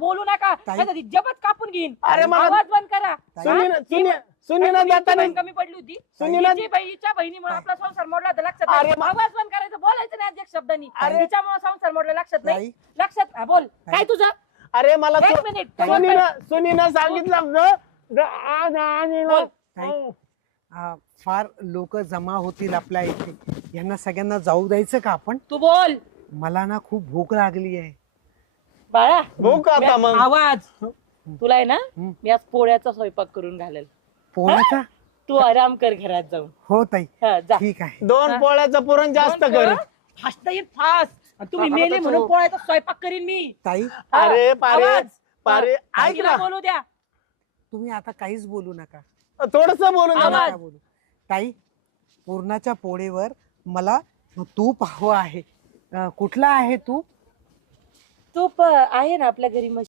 बोलू नका नाहीतर जबत कापून घेईन. अरे मला आवाज बंद करा. सुनीला जाताना कमी पडली होती सुनीला बहिणीच्या बहिणीमुळे आपला संसार मोडला होता लक्षात नाही. आवाज बंद करायचं बोलायचं नाही एक शब्दांनी. तिच्यामुळे संसार मोडला लक्षात नाही. लक्षात बोल काय तुझं. अरे मला एक मिनिट सुनीनं सांगितलं फार लोक जमा होतील आपल्या इथे, यांना सगळ्यांना जाऊ द्यायचं का आपण? तू बोल. मला ना खूप भूक लागली आहे बाळा. भूक आता मग आवाज तुला आहे ना मी आज पोळ्याचा स्वयंपाक करून घालेल. पोळ्याचा? तू आराम कर घरात जाऊन. हो ताई जा. ठीक आहे. 2 पोळ्याचं पुरण जास्त कर. फास्ट येईल फास्ट. तुम्ही मेले म्हणून पोळ्याचा स्वयंपाक करीन मी. ताई अरे पारे ऐक ना, बोलू द्या. तुम्ही आता काहीच बोलू नका, थोडस बोलून आवाज. जा. नका बोलू. ताई पूर्णाच्या पोळीवर मला तूप हवं आहे. कुठला आहे तूप? तूप आहे ना आपल्या घरी.